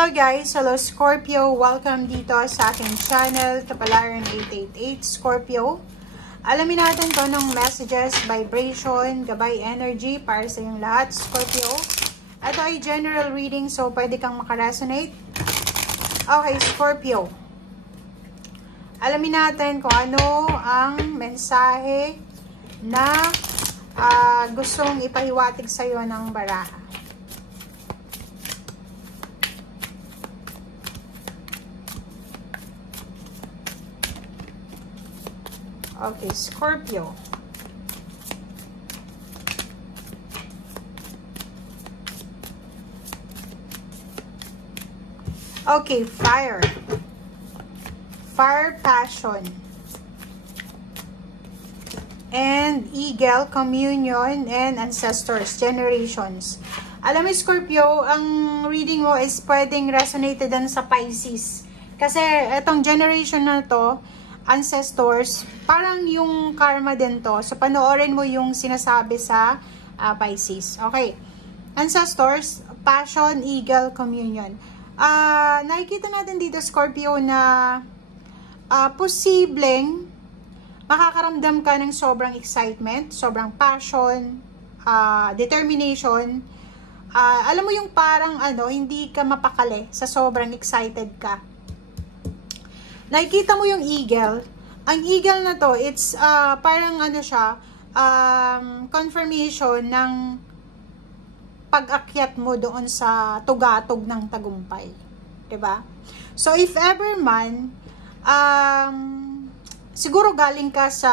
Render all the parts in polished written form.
Hello guys! Hello Scorpio! Welcome dito sa aking channel, Kapalaran 888 Scorpio. Alamin natin to ng messages, vibration, gabay energy para sa yung lahat, Scorpio. Ito ay general reading, so pwede kang makaresonate. Okay, Scorpio. Alamin natin kung ano ang mensahe na gustong ipahiwatig sa'yo ng baraha. Okay, Scorpio. Okay, fire. Fire, passion. And eagle, communion, and ancestors, generations. Alam mo, Scorpio, ang reading mo is pwedeng resonated din sa Pisces. Kasi itong generation na to, ancestors, parang yung karma din to. So, panoorin mo yung sinasabi sa Pisces. Okay. Ancestors, passion, eagle, communion. Nakikita natin dito, Scorpio, na posibleng makakaramdam ka ng sobrang excitement, sobrang passion, determination. Alam mo yung parang hindi ka mapakali sa sobrang excited ka. Nakikita mo yung eagle. Ang eagle na to, it's parang siya, confirmation ng pag-akyat mo doon sa tugatog ng tagumpay. 'Di ba? So, if ever man, siguro galing ka sa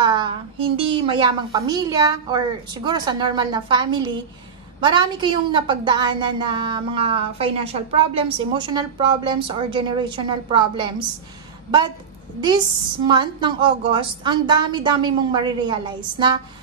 hindi mayamang pamilya or siguro sa normal na family, marami kayong napagdaanan na mga financial problems, emotional problems, or generational problems. But this month ng August, ang dami-dami mong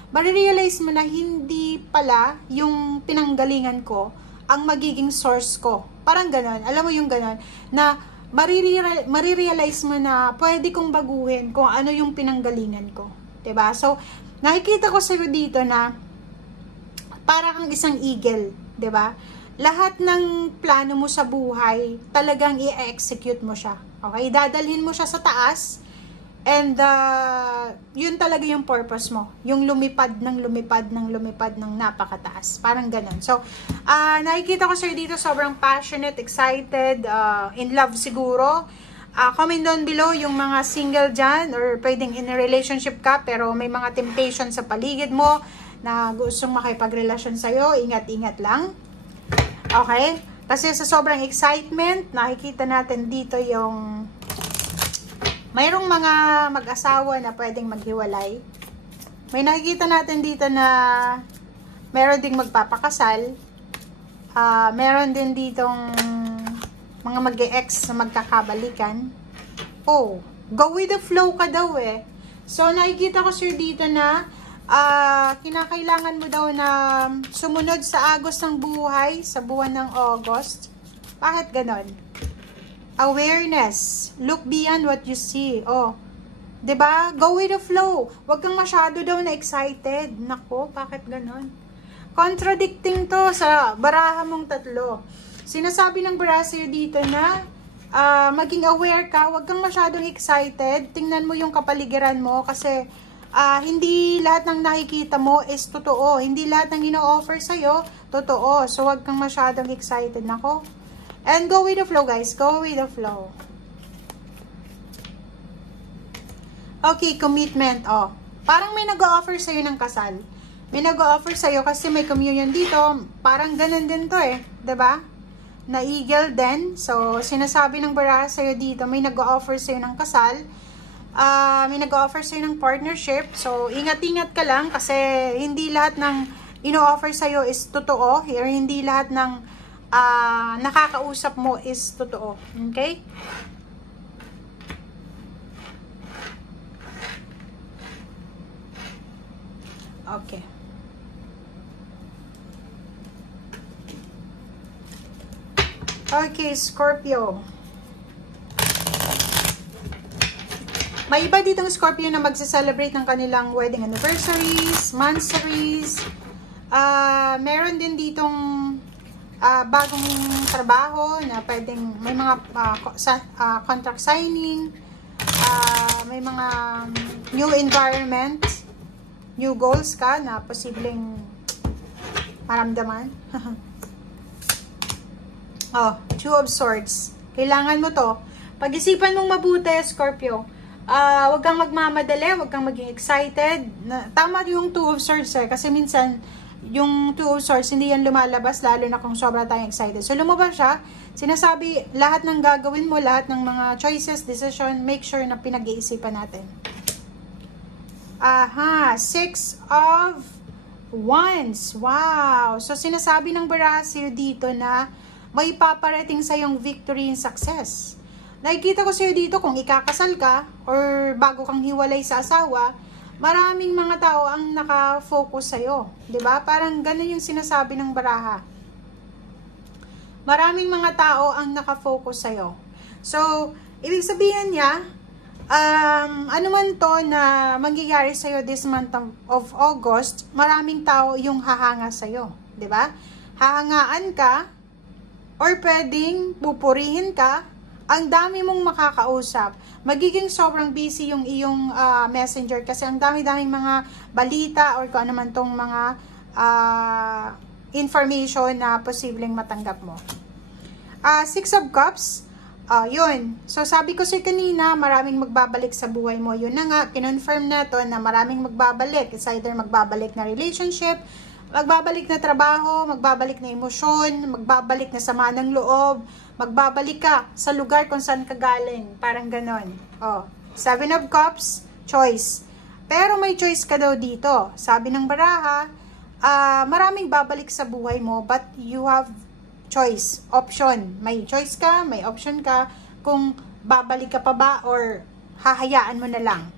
marirealize mo na hindi pala yung pinanggalingan ko ang magiging source ko. Parang ganon. Alam mo yung ganon? Na marirealize mo na pwede kong baguhin kung ano yung pinanggalingan ko. 'Di ba? So, nakikita ko sa'yo dito na para kang isang eagle. 'Di ba? Lahat ng plano mo sa buhay, talagang i-execute mo siya. Okay? Dadalhin mo siya sa taas, and yun talaga yung purpose mo. Yung lumipad ng napakataas. Parang ganun. So, nakikita ko sa'yo dito, sobrang passionate, excited, in love siguro. Comment down below yung mga single dyan, or pwedeng in a relationship ka, pero may mga temptation sa paligid mo na gustong makipagrelasyon sa'yo. Ingat-ingat lang. Okay? Kasi sa sobrang excitement, nakikita natin dito yung mayroong mga mag-asawa na pwedeng maghiwalay. May nakikita natin dito na meron ding magpapakasal. Meron din ditong mga mag-ex na magkakabalikan. Oh, go with the flow ka daw eh. So, nakikita ko sir dito na kinakailangan mo daw na sumunod sa agos ng buhay sa buwan ng August. Bakit ganon? Awareness. Look beyond what you see. Oh, 'di ba? Go with the flow. Huwag kang masyado daw na excited. Nako, bakit ganon? Contradicting to sa baraha mong tatlo. Sinasabi ng baraha sa'yo dito na maging aware ka. Huwag kang masyadong excited. Tingnan mo yung kapaligiran mo kasi hindi lahat ng nakikita mo is totoo. Hindi lahat ng ino-offer sa'yo, totoo. So, wag kang masyadong excited. Nako. And go with the flow, guys. Go with the flow. Okay, commitment. Oh, parang may nag-o-offer sa'yo ng kasal. May nag-o-offer sa'yo kasi may communion dito. Parang ganun din to eh. 'Di ba? Na eagle din. So, sinasabi ng baraha sa'yo dito, may nag-o-offer sa'yo ng kasal. May nag-offer sa'yo ng partnership. So, ingat-ingat ka lang kasi hindi lahat ng ino-offer sa'yo is totoo. Or hindi lahat ng nakakausap mo is totoo. Okay? Okay. Okay, Scorpio. May iba ditong Scorpio na magse-celebrate ng kanilang wedding anniversaries, monthsaries. Meron din ditong bagong trabaho na pwedeng may mga contract signing, may mga new environment, new goals ka na posibleng maramdaman. Oh, Two of Swords. Kailangan mo to. Pag-isipan mong mabuti, Scorpio. Huwag kang magmamadali, huwag kang maging excited. Tama yung Two of Swords kasi minsan yung Two of Swords hindi yan lumalabas lalo na kung sobra tayong excited. So lumabas siya, sinasabi lahat ng gagawin mo, lahat ng mga choices, decision, make sure na pinag-iisipan natin. Six of Wands. Wow! So sinasabi ng baraha sa'yo dito na may paparating sa yung victory and success. Nakikita ko sa'yo dito kung ikakasal ka or bago kang hiwalay sa asawa, maraming mga tao ang nakafocus sa'yo. Diba? Parang ganun yung sinasabi ng baraha. Maraming mga tao ang nakafocus sa'yo. So, ibig sabihin niya, ano man to na mangyayari sa'yo this month of August, maraming tao yung hahanga sa'yo. Diba? Hahangaan ka, or pwedeng pupurihin ka, ang dami mong makakausap. Magiging sobrang busy yung iyong messenger kasi ang dami-daming mga balita or kung ano man tong mga information na posibleng matanggap mo. Six of Cups, yun. So sabi ko sa'yo kanina, maraming magbabalik sa buhay mo. Yun na nga, kinonfirm na to na maraming magbabalik. It's either magbabalik na relationship, magbabalik na trabaho, magbabalik na emosyon, magbabalik na sama ng loob, magbabalik ka sa lugar kung saan ka galing. Parang ganon. Seven of Cups, choice. Pero may choice ka daw dito. Sabi ng baraha, maraming babalik sa buhay mo, but you have choice, option. May choice ka, may option ka, kung babalik ka pa ba or hahayaan mo na lang.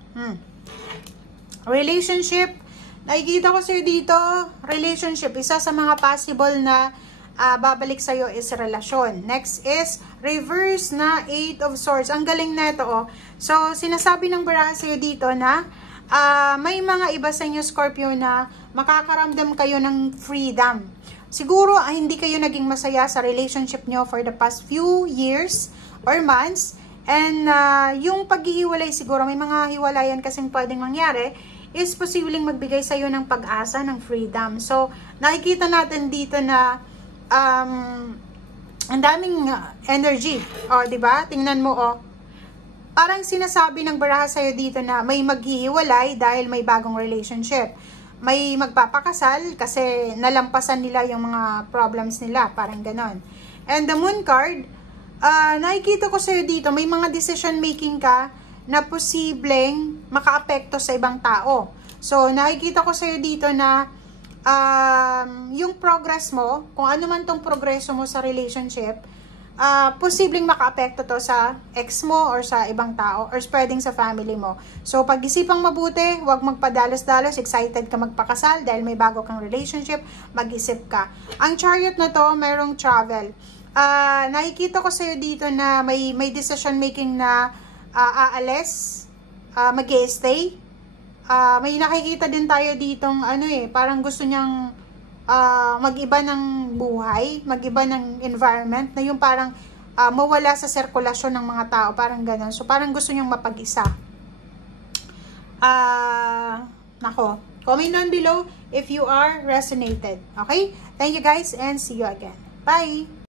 Relationship, nakikita ko sa'yo dito, relationship, isa sa mga possible na babalik sa'yo is relasyon. Next is reverse na Eight of Swords. Ang galing na ito, oh. So, sinasabi ng baraha sa'yo dito na may mga iba sa inyo, Scorpio, na makakaramdam kayo ng freedom. Siguro, hindi kayo naging masaya sa relationship nyo for the past few years or months. And yung paghihiwalay siguro, may mga hiwalayan kasing pwedeng mangyari, is posibleng magbigay sa iyo ng pag-asa, ng freedom. So, nakikita natin dito na ang daming energy. O, diba? Tingnan mo, parang sinasabi ng baraha sa iyo dito na may maghihiwalay dahil may bagong relationship. May magpapakasal kasi nalampasan nila yung mga problems nila. Parang ganon. And the Moon card, nakikita ko sa iyo dito, may mga decision making ka na posibleng makaapekto sa ibang tao. So, nakikita ko sa'yo dito na yung progress mo, kung ano man tong progreso mo sa relationship, posibleng makaapekto to sa ex mo or sa ibang tao or spreading sa family mo. So, pag-isipang mabuti, huwag magpadalos-dalos, excited ka magpakasal dahil may bago kang relationship, mag-isip ka. Ang Chariot na to, mayroong travel. Nakikita ko sa'yo dito na may decision making na aalis, mag-i-stay. May nakikita din tayo ditong parang gusto niyang mag-iba ng buhay, mag-iba ng environment, na yung parang mawala sa sirkulasyon ng mga tao, parang gano'n. So parang gusto niyang mapag-isa. Nako, comment down below if you are resonated. Okay? Thank you guys and see you again. Bye!